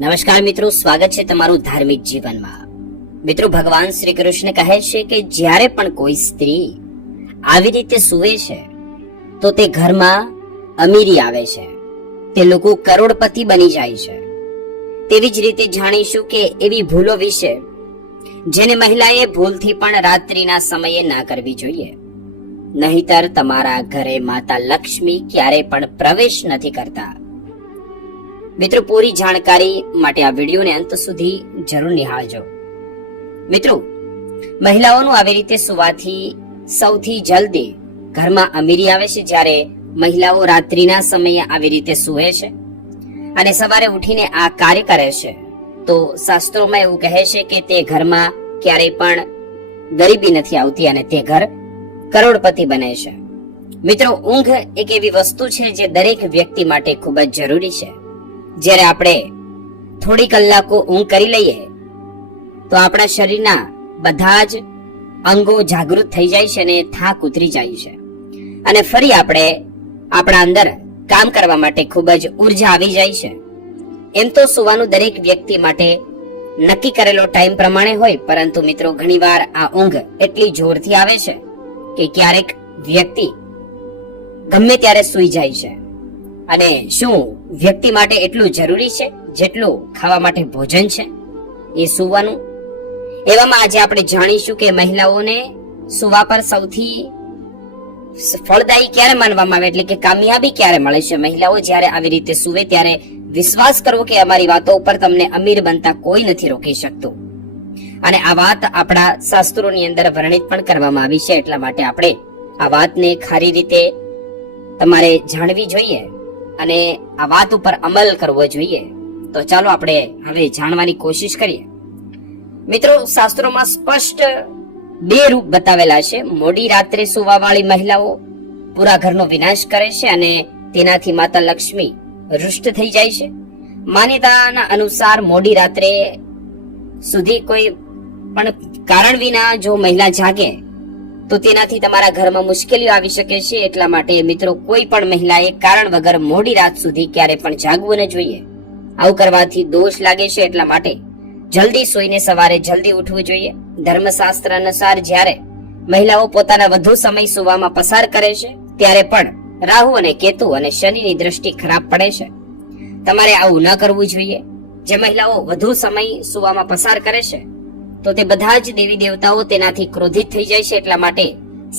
નમસ્કાર મિત્રો, સ્વાગત છે તમારું ધાર્મિક જીવનમાં। મિત્રો, ભગવાન શ્રી કૃષ્ણ કહે છે કે જ્યારે પણ કોઈ સ્ત્રી આવી રીતે સૂવે છે તો તે ઘરમાં અમીરી આવે છે, તે લોકો કરોડપતિ બની જાય છે। તેવી જ રીતે જાણીશું કે એવી ભૂલો વિશે જેને મહિલાએ ભૂલથી પણ રાત્રિના સમયે ના કરવી જોઈએ, નહીતર તમારા ઘરે માતા લક્ષ્મી ક્યારે પણ પ્રવેશ નથી કરતા। મિત્રો, પૂરી જાણકારી માટે આ વિડીયોને અંત સુધી જરૂર નિહાળજો। મિત્રો, મહિલાઓનું આવી રીતે સુવાથી સૌથી જલ્દી ઘરમાં અમીરી આવે છે જ્યારે મહિલાઓ રાત્રિના સમયે આવી રીતે સૂવે છે અને સવારે ઉઠીને આ કાર્ય કરે છે તો શાસ્ત્રોમાં એવું કહે છે કે તે ઘરમાં ક્યારેય પણ ગરીબી નથી આવતી અને તે ઘર કરોડપતિ બને છે। મિત્રો, ઊંઘ એક એવી વસ્તુ છે જે દરેક વ્યક્તિ માટે ખૂબ જ જરૂરી છે। જ્યારે આપણે થોડી કલાકો ઊંઘ કરી લઈએ તો આપણા શરીરના બધા જ અંગો જાગૃત થઈ જાય છે અને થાક ઉતરી જાય છે અને ફરી આપણે આપણા અંદર કામ કરવા માટે ખૂબ જ ઉર્જા આવી જાય છે। એમ તો સુવાનું દરેક વ્યક્તિ માટે નક્કી કરેલો ટાઈમ પ્રમાણે હોય, પરંતુ મિત્રો ઘણીવાર આ ઊંઘ એટલી જોરથી આવે છે કે ક્યારેક વ્યક્તિ ગમે ત્યારે સૂઈ જાય છે। અને શું વ્યક્તિ માટે એટલું જરૂરી છે જેટલું ખાવા માટે ભોજન છે એ સૂવાનું? એવામાં આજે આપણે જાણીશું કે મહિલાઓને સૂવા પર સૌથી ફળદાયી ક્યારે માનવામાં આવે, એટલે કે કામયાબી ક્યારે મળે છે। મહિલાઓ જ્યારે આવી રીતે સૂવે ત્યારે વિશ્વાસ કરવો કે અમારી વાતો ઉપર તમને અમીર બનતા કોઈ નથી રોકી શકતું, અને આ વાત આપણા શાસ્ત્રોની અંદર વર્ણિત પણ કરવામાં આવી છે। એટલા માટે આપણે આ વાતને ખરી રીતે તમારે જાણવી જોઈએ અને આ વાત ઉપર અમલ કરવો જોઈએ। તો ચાલો આપણે હવે જાણવાની કોશિશ કરીએ। મિત્રો, શાસ્ત્રોમાં સ્પષ્ટ બે રૂપ બતાવેલા છે। મોડી રાત્રે સુવા વાળી મહિલાઓ પૂરા ઘરનો વિનાશ કરે છે અને તેનાથી માતા લક્ષ્મી રૂષ્ટ થઈ જાય છે। માન્યતાના અનુસાર મોડી રાત્રે સુધી કોઈ પણ કારણ વિના જો મહિલા જાગે તો તેનાથી તમારા ઘરમાં મુશ્કેલીઓ આવી શકે છે। એટલા માટે મિત્રો, કોઈ પણ મહિલાએ કારણ વગર મોડી રાત સુધી ક્યારે પણ જાગવું ન જોઈએ। આવું કરવાથી દોષ લાગે છે, એટલા માટે જલ્દી સૂઈને સવારે જલ્દી ઉઠવું જોઈએ। ધર્મશાસ્ત્ર અનુસાર જ્યારે મહિલાઓ પોતાના વધુ સમય સૂવામાં પસાર કરે છે ત્યારે પણ રાહુ અને કેતુ અને શનિની દ્રષ્ટિ ખરાબ પડે છે। તમારે આવું ન કરવું જોઈએ। જે મહિલાઓ વધુ સમય સૂવામાં પસાર કરે છે તો તે બધા જ દેવી દેવતાઓ તેનાથી ક્રોધિત થઈ જાય છે। એટલા માટે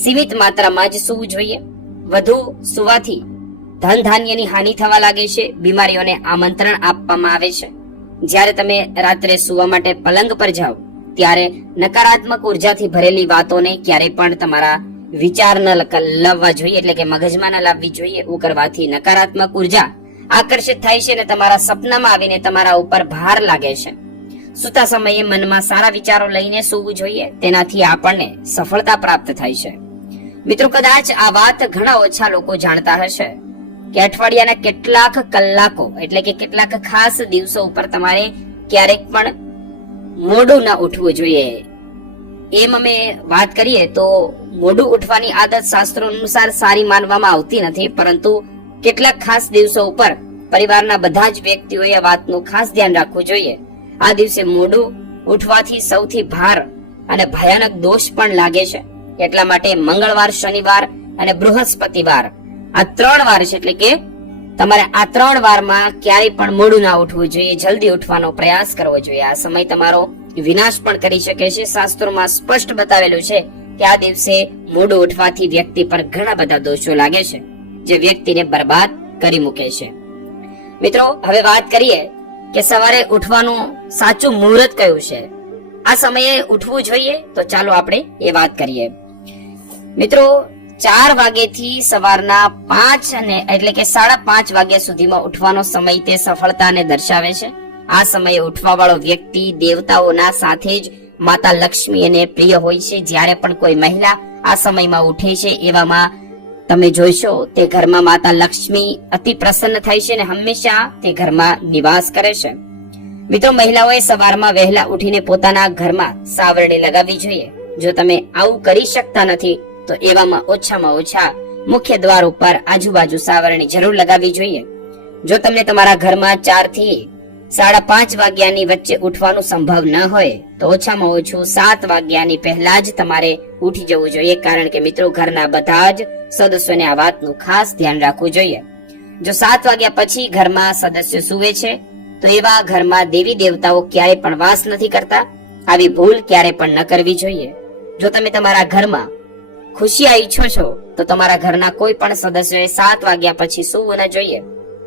સીમિત માત્રામાં જ સૂવું જોઈએ। વધુ સૂવાથી ધન ધાન્યની હાનિ થવા લાગે છે, બીમારીઓને આમંત્રણ આપવામાં આવે છે। જ્યારે તમે રાત્રે સૂવા માટે પલંગ પર જાઓ ત્યારે નકારાત્મક ઉર્જાથી ભરેલી વાતોને ક્યારેય પણ તમારા વિચાર ન લાવવા જોઈએ, એટલે કે મગજમાં ન લાવવી જોઈએ। એવું કરવાથી નકારાત્મક ઉર્જા આકર્ષિત થાય છે અને તમારા સપનામાં આવીને તમારા ઉપર ભાર લાગે છે। સૂતા સમયે મનમાં સારા વિચારો લઈને સૂવું જોઈએ, તેનાથી આપણને સફળતા પ્રાપ્ત થાય છે। મિત્રો, કદાચ આ વાત ઘણા ઓછા લોકો જાણતા હશે કે અઠવાડિયાના કેટલાક કલાકો એટલે કે કેટલાક ખાસ દિવસો ઉપર તમારે ક્યારેક પણ મોડું ન ઉઠવું જોઈએ। એમ અમે વાત કરીએ તો મોડું ઉઠવાની આદત શાસ્ત્રો અનુસાર સારી માનવામાં આવતી નથી, પરંતુ કેટલાક ખાસ દિવસો ઉપર પરિવારના બધા જ વ્યક્તિઓએ આ વાતનું ખાસ ધ્યાન રાખવું જોઈએ। આ દિવસે મોડું ઉઠવાથી સૌથી ભાર અને ભયાનક દોષ પણ લાગે છે। એટલા માટે મંગળવાર, શનિવાર અને બૃહસ્પતિવાર આ 3 વાર છે, એટલે કે તમારે આ 3 વારમાં ક્યારેય પણ મોડું ના ઉઠવું જોઈએ, જલ્દી ઉઠવાનો પ્રયાસ કરવો જોઈએ। આ સમય તમારો વિનાશ પણ કરી શકે છે। શાસ્ત્રોમાં સ્પષ્ટ બતાવેલું છે કે આ દિવસે મોડું ઉઠવાથી વ્યક્તિ પર ઘણા બધા દોષો લાગે છે જે વ્યક્તિને બરબાદ કરી મૂકે છે। મિત્રો, હવે વાત કરીએ કે સવારે ઉઠવાનું સાચું મુહૂર્ત કયું છે, આ સમયે ઉઠવું જોઈએ, તો ચાલો આપણે એ વાત કરીએ। મિત્રો, 4 વાગ્યાથી સવારના 5 અને એટલે કે 5:30 વાગ્યા સુધીમાં ઉઠવાનો સમય તે સફળતાને દર્શાવે છે। આ સમયે ઉઠવા વાળો વ્યક્તિ દેવતાઓના સાથે જ માતા લક્ષ્મી એને પ્રિય હોય છે। જ્યારે પણ કોઈ મહિલા આ સમયમાં ઉઠે છે એવામાં તમે જોઈશો તે ઘરમાં માતા લક્ષ્મી અતિ પ્રસન્ન થાય છે અને હંમેશા તે ઘરમાં નિવાસ કરે છે। મિત્રો, મહિલાઓએ સવારમાં વહેલા ઉઠીને પોતાના ઘરમાં સાવરણી લગાવવી જોઈએ। જો તમે આવું કરી શકતા નથી તો એવામાં ઓછામાં ઓછા મુખ્ય દ્વાર ઉપર આજુબાજુ સાવરણી જરૂર લગાવવી જોઈએ। જો તમને તમારા ઘરમાં 4 થી 5:30 વાગ્યાની વચ્ચે ઉઠવાનું સંભવ ન હોય તો ઓછામાં ઓછું 7 વાગ્યાની પહેલા જ તમારે ઉઠી જવું જોઈએ, કારણ કે મિત્રો ઘરના બધા જ સદસ્યોને આ વાતનું ખાસ ધ્યાન રાખવું જોઈએ. જો 7 વાગ્યા પછી ઘરમાં સદસ્યો સૂવે છે તો એવા ઘરમાં દેવી દેવતાઓ ક્યારે પણ વાસ નથી કરતા. આવી ભૂલ ક્યારે પણ ન કરવી જોઈએ. જો તમે તમારા ઘરમાં ખુશિયા ઈચ્છો છો તો તમારા ઘરના કોઈ પણ સદસ્યોએ 7 વાગ્યા પછી સૂવું ન જોઈએ.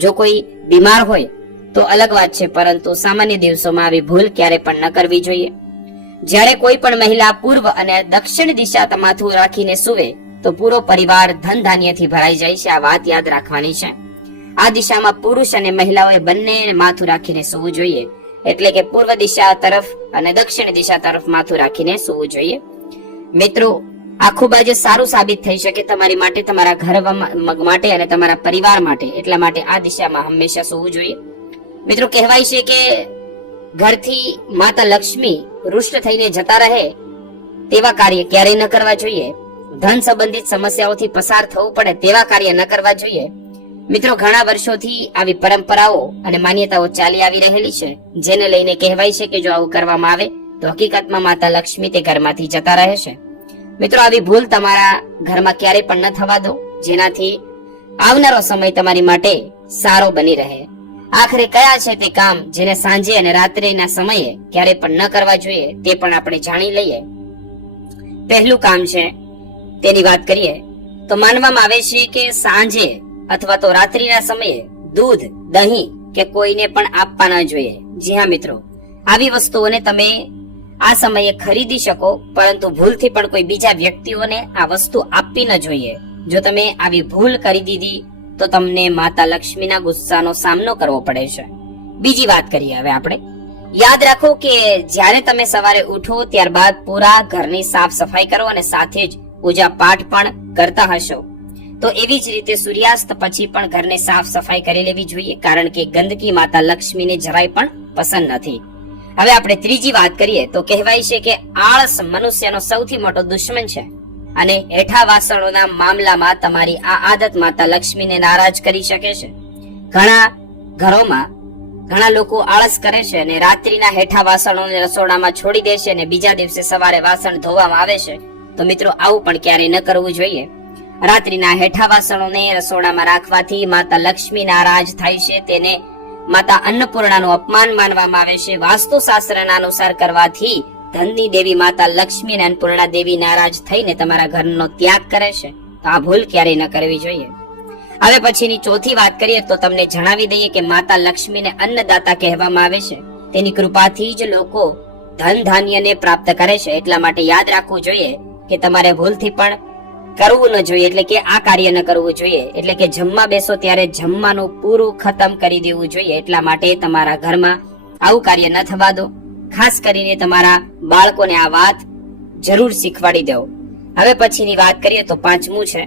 જો કોઈ બીમાર હોય તો અલગ વાત છે, પરંતુ સામાન્ય દિવસોમાં આવી ભૂલ ક્યારે પણ ન કરવી જોઈએ. જ્યારે કોઈ પણ મહિલા પૂર્વ અને દક્ષિણ દિશા માથું રાખીને સૂવે તો પૂરો પરિવાર ધન ધાન્યથી ભરાઈ જાય છે. આ વાત યાદ રાખવાની છે. આ દિશામાં પુરુષ અને મહિલાઓએ બંને માથું રાખીને સૂવું જોઈએ, એટલે કે પૂર્વ દિશા તરફ અને દક્ષિણ દિશા તરફ માથું રાખીને સૂવું જોઈએ. મિત્રો, આ ખૂબ જ સારું સાબિત થઈ શકે તમારી માટે, તમારા ઘર માટે અને તમારા પરિવાર માટે. એટલા માટે આ દિશામાં હંમેશા સૂવું જોઈએ. મિત્રો, કહેવાય છે કે ઘરથી માતા લક્ષ્મી રૂષ્ટ થઈને જતા રહે તેવા કાર્ય ક્યારેય ન કરવા જોઈએ. ધન સંબંધિત સમસ્યાઓથી પસાર થવું પડે તેવા કાર્ય ન કરવા જોઈએ. મિત્રો, ઘણા વર્ષોથી આવી પરંપરાઓ અને માન્યતાઓ ચાલી આવી રહેલી છે, જેને લઈને કહેવાય છે કે જો આવું કરવામાં આવે તો હકીકતમાં માતા લક્ષ્મી તે ઘરમાંથી જતા રહે છે. મિત્રો, આવી ભૂલ તમારા ઘરમાં ક્યારેય પણ ન થવા દો, જેનાથી આવનારો સમય તમારી માટે સારો બની રહે. આખરે કયા છે તે કામ જેને સાંજે અને રાત્રિના સમયે ક્યારેય પણ ન કરવા જોઈએ તે પણ આપણે જાણી લઈએ. પહેલું કામ છે તેની વાત કરીએ તો માનવામાં આવે છે કે સાંજે અથવા તો રાત્રિના સમયે દૂધ, દહીં કે કોઈને પણ આપવા ન જોઈએ. જી હા મિત્રો, આવી વસ્તુઓને તમે આ સમયે ખરીદી શકો, પરંતુ ભૂલથી પણ કોઈ બીજા વ્યક્તિઓને આ વસ્તુ આપવી ન જોઈએ. જો તમે આવી ભૂલ કરી દીધી તો તમને માતા લક્ષ્મીના ગુસ્સાનો સામનો કરવો પડે છે. બીજી વાત કરીએ હવે આપણે. યાદ રાખો કે જ્યારે તમે સવારે ઉઠો ત્યારબાદ પૂરા ઘરની સાફ સફાઈ કરો અને સાથે જ પૂજા પાઠ પણ કરતા હશો, તો એવી જ રીતે સૂર્યાસ્ત પછી પણ ઘરને સાફ સફાઈ કરી લેવી જોઈએ, કારણ કે ગંદકી માતા લક્ષ્મીને જરાય પણ પસંદ નથી. હવે આપણે ત્રીજી વાત કરીએ તો કહેવાય છે કે આળસ મનુષ્યનો સૌથી મોટો દુશ્મન છે અને હેઠા વાસણોના મામલામાં તમારી આ આદત માતા લક્ષ્મીને નારાજ કરી શકે છે. ઘણા ઘરોમાં ઘણા લોકો આળસ કરે છે અને રાત્રિના હેઠા વાસણોને રસોડામાં છોડી દે છે અને બીજા દિવસે સવારે વાસણ ધોવામાં આવે છે. તો મિત્રો, આવું પણ ક્યારેય ન કરવું જોઈએ. રાત્રિના હેઠા વાસણોને રસોડામાં રાખવાથી માતા લક્ષ્મી નારાજ થાય છે. તેને માતા અન્નપૂર્ણાનું અપમાન માનવામાં આવે છે. વાસ્તુશાસ્ત્રના અનુસાર કરવાથી ધનની દેવી માતા લક્ષ્મી અને અન્નપૂર્ણા દેવી નારાજ થઈને તમારા ઘરનો ત્યાગ કરે છે. તો આ ભૂલ ક્યારેય ન કરવી જોઈએ. હવે પછીની ચોથી વાત કરીએ તો તમને જણાવી દઈએ કે માતા લક્ષ્મીને અન્નદાતા કહેવામાં આવે છે. તેની કૃપાથી જ લોકો ધન ધાન્યને પ્રાપ્ત કરે છે. એટલા માટે યાદ રાખવું જોઈએ કે તમારે ભૂલથી પણ કરવું ન જોઈએ, એટલે કે આ કાર્ય ન કરવું જોઈએ. એટલે કે જમવા બેસો ત્યારે જમવાનું પૂરું ખતમ કરી દેવું જોઈએ. એટલા માટે તમારા ઘરમાં આવું કાર્ય ન થવા દો. ખાસ કરીને તમારા બાળકોને આ વાત જરૂર શીખવાડી દો. હવે પછીની વાત કરીએ તો પાંચમું છે.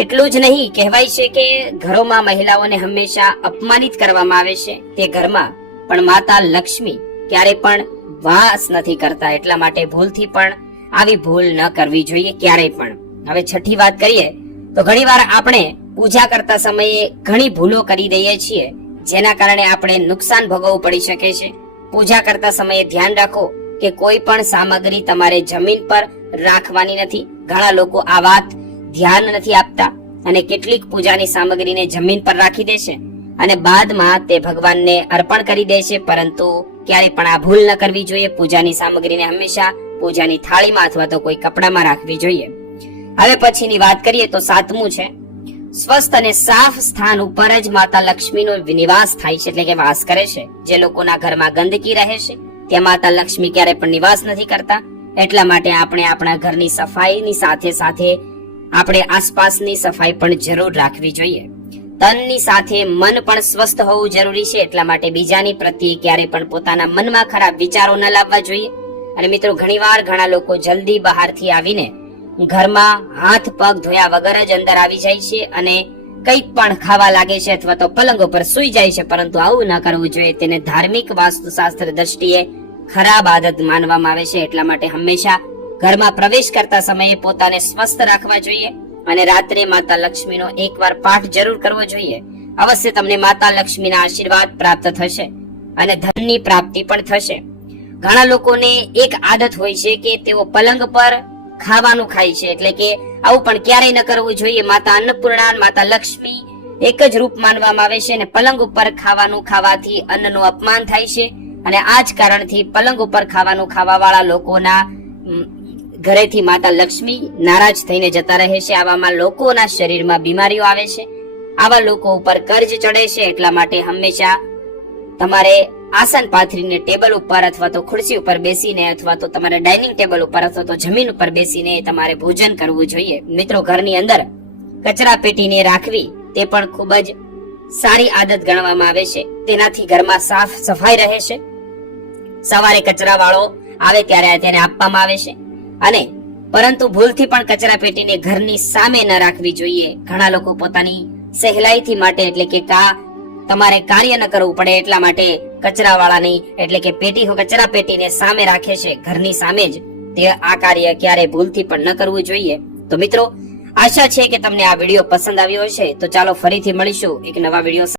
એટલું જ નહીં, કહેવાય છે કે ઘરોમાં મહિલાઓને હંમેશા અપમાનિત કરવામાં આવે છે. તે ઘરમાં પણ માતા લક્ષ્મી ક્યારે પણ વાસ નથી કરતા. એટલા માટે ભૂલથી પણ આવી ભૂલ ન કરવી જોઈએ ક્યારેય પણ. હવે છઠ્ઠી વાત કરીએ તો ઘણીવાર આપણે પૂજા કરતા સમયે ઘણી ભૂલો કરી દઈએ છીએ, જેના કારણે આપણે નુકસાન ભોગવવું પડી શકે છે. પૂજા કરતા સમયે ધ્યાન રાખો કે કોઈ પણ સામગ્રી તમારે જમીન પર રાખવાની નથી. ઘણા લોકો આ વાત ધ્યાન નથી આપતા અને કેટલીક પૂજાની સામગ્રીને જમીન પર રાખી દે છે અને બાદમાં તે ભગવાનને અર્પણ કરી દે છે. પરંતુ ક્યારે પણ આ ભૂલ ન કરવી જોઈએ. પૂજાની સામગ્રીને હંમેશા પૂજાની થાળીમાં અથવા તો કોઈ કપડામાં રાખવી જોઈએ. હવે પછીની વાત કરીએ તો સાતમું છે, સ્વસ્થ અને સાફ સ્થાન ઉપર જ માતા લક્ષ્મીનો નિવાસ થાય છે, એટલે કે વાસ કરે છે. જે લોકોના ઘરમાં ગંદકી રહે છે ત્યાં માતા લક્ષ્મી ક્યારે પણ નિવાસ નથી કરતા. એટલા માટે આપણે આપણા ઘરની સફાઈની સાથે સાથે આપણે આસપાસની સફાઈ પણ જરૂર રાખવી જોઈએ. તનની સાથે મન પણ સ્વસ્થ હોવું જરૂરી છે. એટલા માટે બીજાની પ્રત્યે ક્યારે પણ પોતાના મનમાં ખરાબ વિચારો ન લાવવા જોઈએ. અને મિત્રો, ઘણીવાર ઘણા લોકો જલ્દી બહારથી આવીને ઘરમાં હાથ પગ ધોયા વગર જ અંદર આવી જાય છે અને કંઈક પણ ખાવા લાગે છે અથવા તો પલંગ ઉપર સૂઈ જાય છે. પરંતુ આવું ન કરવું જોઈએ. તેને ધાર્મિક વાસ્તુશાસ્ત્ર દ્રષ્ટિએ ખરાબ આદત માનવામાં આવે છે. એટલા માટે હંમેશા ઘરમાં પ્રવેશ કરતા સમયે પોતાને સ્વસ્થ રાખવા જોઈએ અને રાત્રે માતા લક્ષ્મીનો એકવાર પાઠ જરૂર કરવો જોઈએ. અવશ્ય તમને માતા લક્ષ્મીના આશીર્વાદ પ્રાપ્ત થશે. અને ધનની પ્રાપ્તિ પણ થશે. ઘણા લોકોને એક આદત હોય છે કે તેઓ પલંગ પર ખાવાનું ખાય છે, એટલે કે આવું પણ ક્યારેય ન કરવું જોઈએ. માતા અન્નપૂર્ણા, માતા લક્ષ્મી એક જ રૂપ માનવામાં આવે છે અને પલંગ ઉપર ખાવાનું ખાવાથી અન્નનું અપમાન થાય છે અને આ જ કારણથી પલંગ ઉપર ખાવાનું ખાવાવાળા લોકોના ઘરેથી માતા લક્ષ્મી નારાજ થઈને જતા રહે છે. આવામાં લોકોના શરીરમાં બીમારીઓ આવે છે, આવા લોકો ઉપર કર્જ ચડે છે. એટલા માટે હંમેશા તમારે આસન પાથરીને ટેબલ ઉપર અથવા તો ખુરશી ઉપર બેસીને અથવા તો તમારે ડાઇનિંગ ટેબલ ઉપર અથવા તો જમીન ઉપર બેસીને તમારે ભોજન કરવું જોઈએ. મિત્રો, ઘરની અંદર કચરા પેટીને રાખવી તે પણ ખૂબ જ સારી આદત ગણવામાં આવે છે. તેનાથી ઘરમાં સાફ સફાઈ રહે છે. સવારે કચરા વાળો આવે ત્યારે તેને આપવામાં આવે છે અને પરંતુ ભૂલથી પણ કચરા પેટીને ઘરની સામે ન રાખવી જોઈએ. ઘણા લોકો પોતાની સહેલાઈથી માટે એટલે કે તમારે કાર્ય ન કરવું પડે એટલા માટે કચરાવાળાની એટલે કે કચરા પેટીને સામે રાખે છે, ઘરની સામે જ. તે આ કાર્ય ક્યારે ભૂલથી પણ ન કરવું જોઈએ. તો મિત્રો, આશા છે કે તમને આ વિડીયો પસંદ આવ્યો હશે. તો ચાલો ફરીથી મળીશું એક નવા વિડીયો